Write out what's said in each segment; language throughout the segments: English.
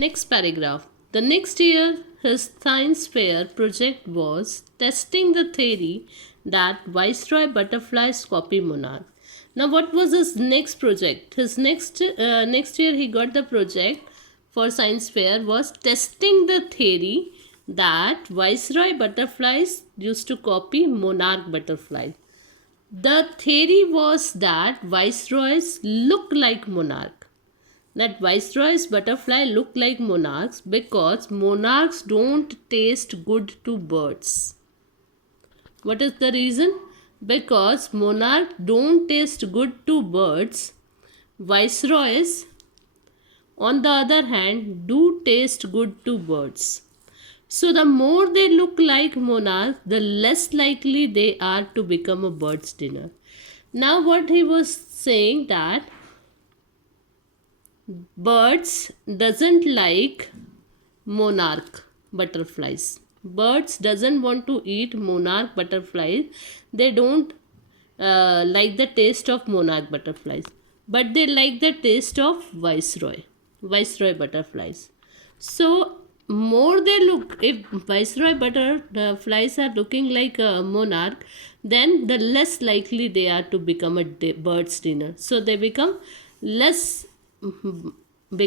Next paragraph. The next year, his science fair project was testing the theory that Viceroy butterflies copy monarch. Now, what was his next project? His next year he got the project for science fair was testing the theory that Viceroy butterflies used to copy monarch butterflies. The theory was that viceroys look like monarch, that viceroy's butterfly look like monarchs because monarchs don't taste good to birds. What is the reason? Because monarchs don't taste good to birds. Viceroys, on the other hand, do taste good to birds. So the more they look like monarchs, the less likely they are to become a bird's dinner. Now what he was saying that birds doesn't like monarch butterflies. Birds doesn't want to eat monarch butterflies. They don't like the taste of monarch butterflies, but they like the taste of viceroy butterflies. So more they look, if viceroy butterflies are looking like a monarch, then the less likely they are to become a bird's dinner. So they become less they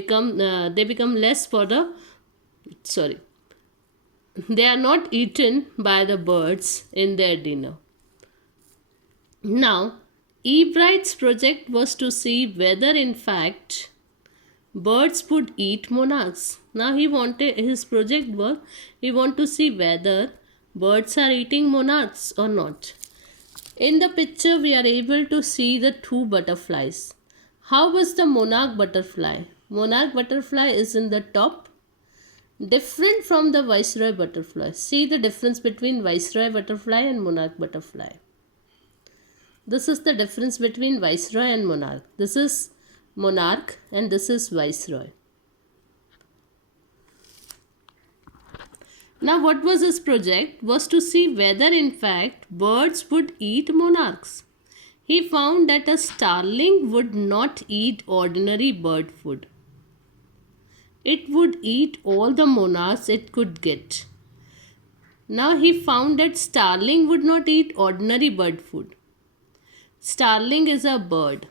become less for the sorry they are not eaten by the birds in their dinner. Now Ebright's project was to see whether in fact birds would eat monarchs. Now his project was he want to see whether birds are eating monarchs or not. In the picture we are able to see the two butterflies. How was the monarch butterfly? Monarch butterfly is in the top, different from the viceroy butterfly. See the difference between viceroy butterfly and monarch butterfly. This is the difference between viceroy and monarch. This is monarch and this is viceroy. Now what was his project? Was to see whether in fact birds would eat monarchs. He found that a starling would not eat ordinary bird food. It would eat all the monarchs it could get. Now he found that starling would not eat ordinary bird food. Starling is a bird.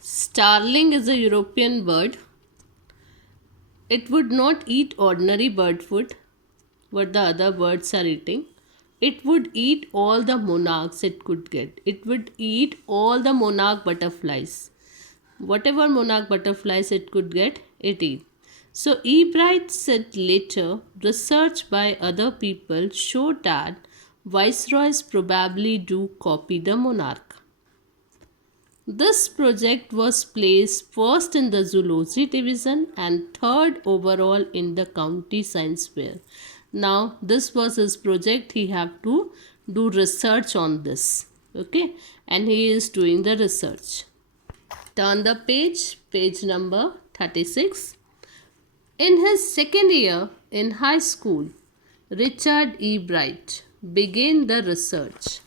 Starling is a European bird. It would not eat ordinary bird food, what the other birds are eating. It would eat all the monarchs it could get. It would eat all the monarch butterflies. Whatever monarch butterflies it could get, it eat. So Ebright said later, research by other people showed that viceroys probably do copy the monarch. This project was placed first in the zoology division and third overall in the county science fair. Now this was his project. He have to do research on this. Okay, and he is doing the research. Turn the page number 36. In his second year in high school, Richard Ebright began the research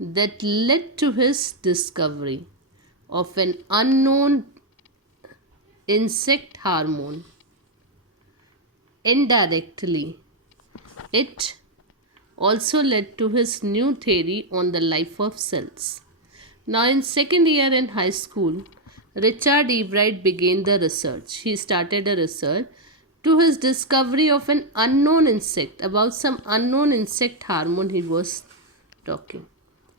that led to his discovery of an unknown insect hormone. Indirectly, it also led to his new theory on the life of cells. Now in second year in high school, Richard Ebright began the research. He started a research to his discovery of an unknown insect, about some unknown insect hormone he was talking.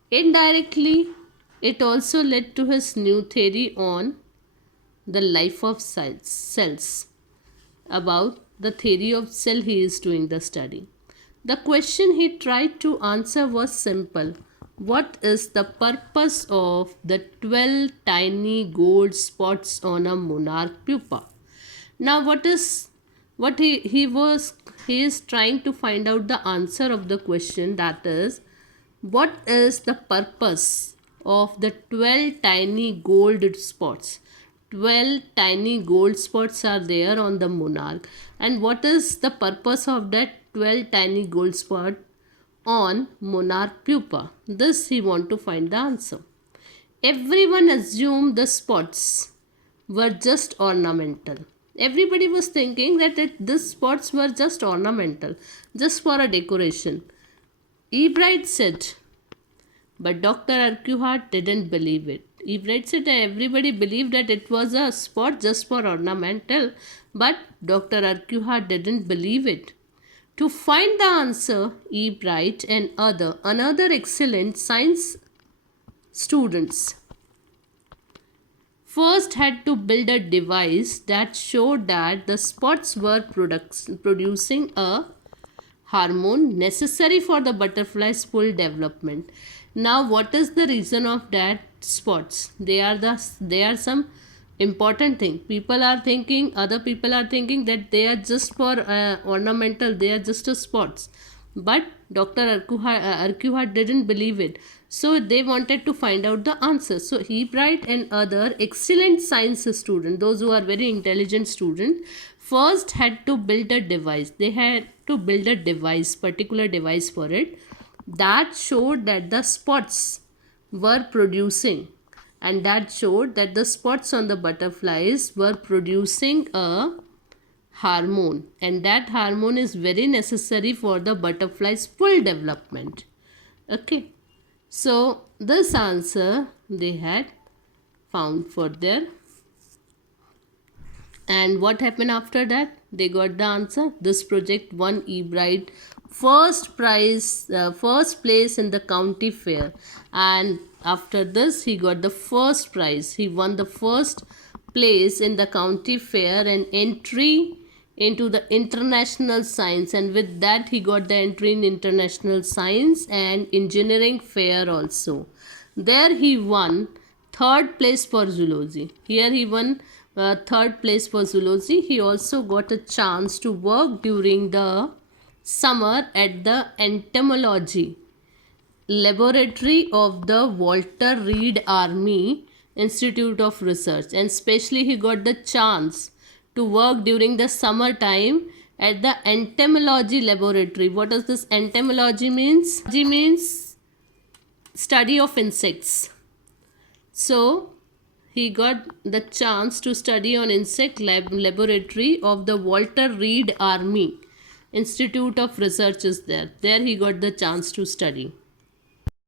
Indirectly, it also led to his new theory on the life of cells. About the theory of cell he is doing the study. The question he tried to answer was simple. What is the purpose of the 12 tiny gold spots on a monarch pupa? Now he is trying to find out the answer of the question, that is, what is the purpose of the 12 tiny gold spots? 12 tiny gold spots are there on the monarch, and what is the purpose of that 12 tiny gold spot on monarch pupa? This he want to find the answer. Everyone assumed the spots were just ornamental. Everybody was thinking that these spots were just ornamental, just for a decoration. Ebright said, but Dr. Urquhart didn't believe it. Ebright said that everybody believed that it was a spot just for ornamental, but Dr. Urquhart didn't believe it. To find the answer, Ebright and another excellent science students first had to build a device that showed that the spots were producing a hormone necessary for the butterfly's full development. Now, what is the reason of that spots? They are some important thing. Other people are thinking that they are just for ornamental. They are just a spots. But Dr. Urquhart didn't believe it. So they wanted to find out the answer. So Ebright and other excellent science students, those who are very intelligent students, first had to build a device. They had to build a device, particular device for it, that showed that the spots were producing, and that showed that the spots on the butterflies were producing a hormone, and that hormone is very necessary for the butterfly's full development. Okay, so this answer they had found for their. And what happened after that? They got the answer. This project won Ebright first place in the county fair, and after this he got the first prize. He won the first place in the county fair and entry into the international science, and with that he got the entry in international science and engineering fair also. There he won third place for zoology. Here he won third place for zoology. He also got a chance to work during the summer at the entomology laboratory of the Walter Reed Army Institute of Research, and especially he got the chance to work during the summer time at the entomology laboratory. What does this entomology means? Entomology means study of insects. So he got the chance to study on insect laboratory of the Walter Reed Army Institute of Research is there. There he got the chance to study.